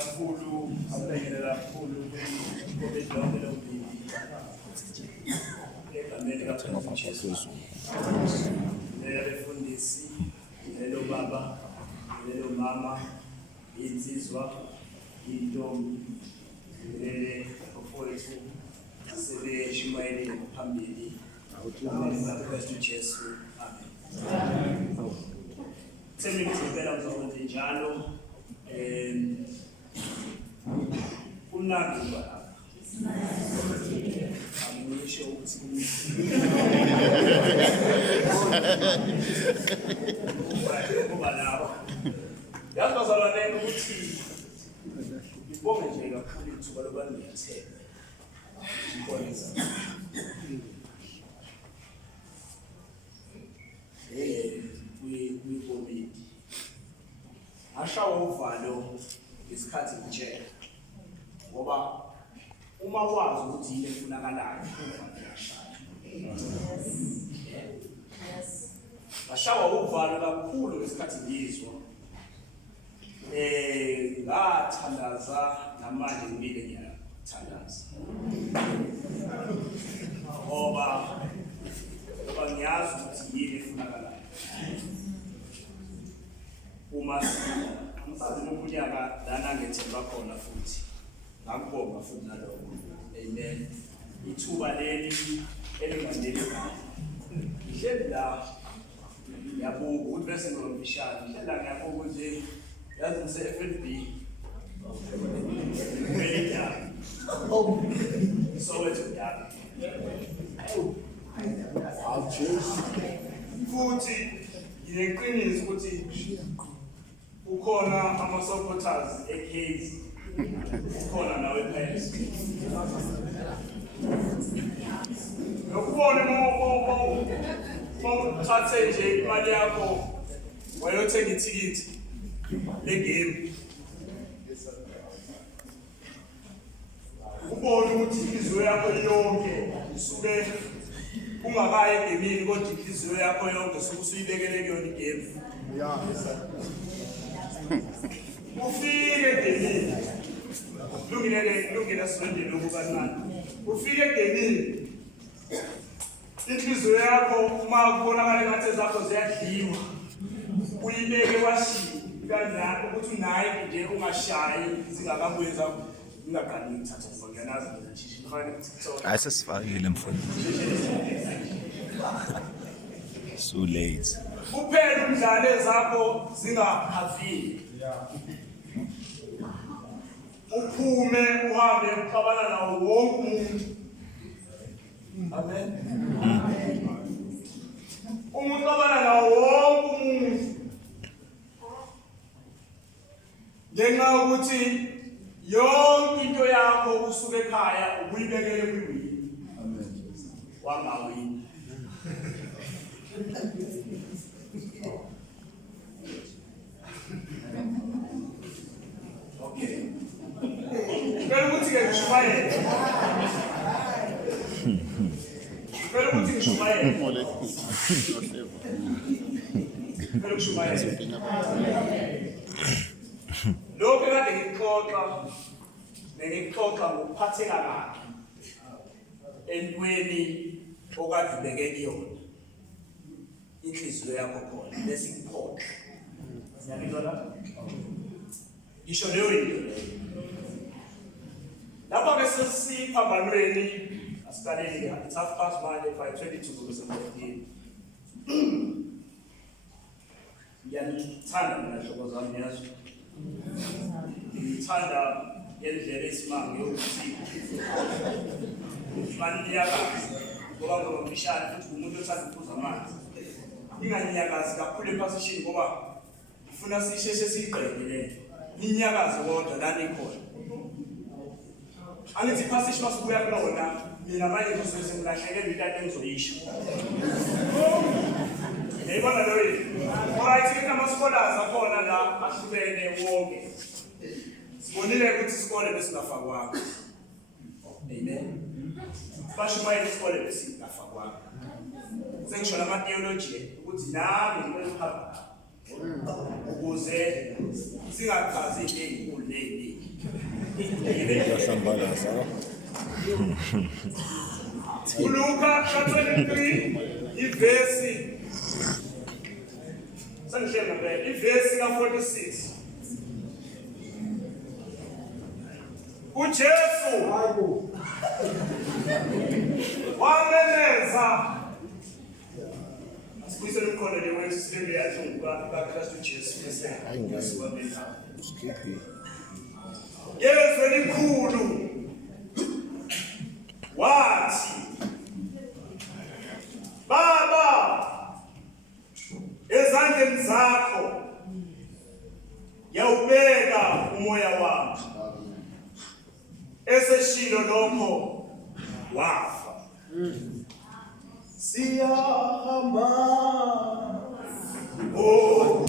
kakhulu abingelela kakhulu kodwa lo mbili egameni kaThixo Jesu lefundisi lelo baba lelo mama insizwa intombi ofowethu sebeshimayele phambili kaKristu Jesu amen. Semi ngizobela ngizokwenza njalo unandi lapha angisho ukuthi kuba lapha yazozalwane ukuthi ngibonge nje kakhulu ithuba lokuba ngiyathemba ngikholisa we ashawa uvalo isikhathi ngitshela ngoba uma wazi ukuthi yini efunakalayo ashawa uvalo kakhulu isikhathi ngizwa ngathandaza namanje ngimile ngiyathandaza ngoba ngiyazi ukuthi yini efunakalayo uma msazi nokunyaka lana ngethemba khona futhi ngakubonga futhi nalokho amen ithuba leli elingandeli ihleli la yabuka ukuthi bese ngomishana ihleli la ngiyabuka ukuthi yazi ngise FNB melida so wethu da futhi ngineqiniso ukuthi ukhona ama-supporters eCase ukhona nawe phela nokubona mawuthathe nje imali yakho wayothenga ithikithi legame ubone ukuthi inhliziyo yakho yonke isuke ungakayi egemini kodwa inhliziyo yakho yonke usuke usuyibekele kuyona igame ufike egemini lungile sibendele ukukancane ufike egemini inhliziyo yakho uma kubonakala ngathi zakho ziyadliwa uyibeke washiya kanjani ukuthi unayi nje ungashayi zingakabuye zakho ungaqali ngithatha ngiyanazi ngisho ngifake TikTok asesifakile mfowethu so late kuphela umdlalo zakho zingaphavile uphume uhambe uqabana nawo wonke umuntu amen umuntu uqabana nawo wonke umuntu ngenxa yokuthi yonke into yakho usuke ekhaya ubuyibekele kwiwini amen wangawini okay ngicela ukuthi ke ngishumayele lokho kade ngikuxoxa ngokuphatheka kabi entweni okade ubeke kuyona inhliziyo yakho khona bese ikuphoqa siyabizwa la ngisho leyo into lapho ke sesiphambanweni asikaleli it's 22 ngokusemthethweni ngiyathanda mina hlobo zami yazo ngithanda yendlela esimanga yokuthi maniyakazi ngoba ngomishana futhi umuntu othanda ukuphuza amanzi inganyakazi kakhulu ephasishini ngoba ngifuna sisheshe siyiqedele inyakazi kodwa lana ikhona angithi iphasishi masibuya kulona mina manje ngizosuke sengilahlekelwe into engizoyisho yayibona loyo alright ke ama-scholars akhona la ahlukene wonke sibonile ukuthi isikole besingafakwanga amen bashumayela isikole besingafakwanga sengisho lama-theology ukuthi nami ngimele ukuhamba ukuze singachazi into ey'nkulu ney'ningi uLuka 23 ivesi sangishiya ngempela ivesi ka46 uJesu wameneza asibuyisele umkhondo le wethu silebe yathi kaKristu uJesu bese wameneza yezwe likhulu wathi Baba ezandleni zakho yawubeka umoya wami eseshilo lokho wafa siyahamba oh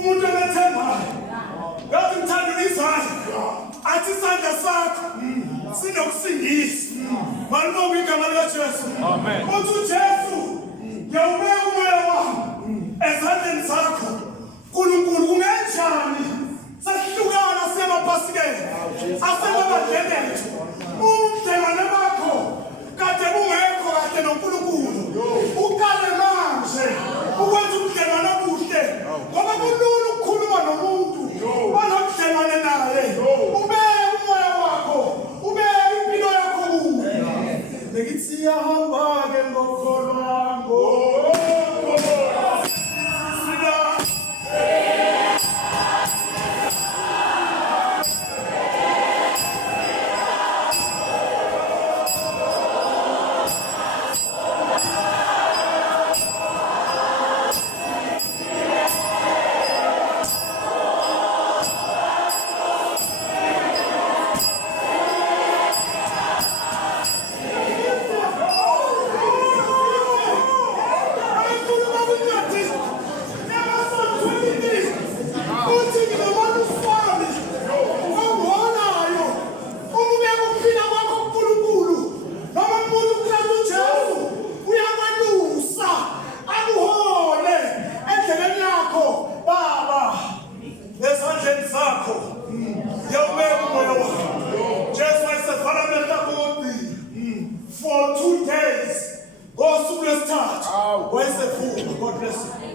umuntu omethembayo yathi mthando izandla athi isandla sakho sinokusindisa malibonga igama likaJesu Amen. uthi uJesu ngiyawubeka umoya wami ezandleni zakho uNkulunkulu kungenjani sesihlukana semaphasikeni asemabandleni ethu ubudlelwane bakho kade bungekho kade noNkulunkulu uqale manje ukwenza ubudlelwane obuhle ngoba kulula ukukhuluma nomuntu onobudlelwane naye ubeke umoya wakho ubeke impilo yakho kuye bengithi siyahamba-ke ngokholwango for 2 days. Go to the start. Where's the food? God bless you.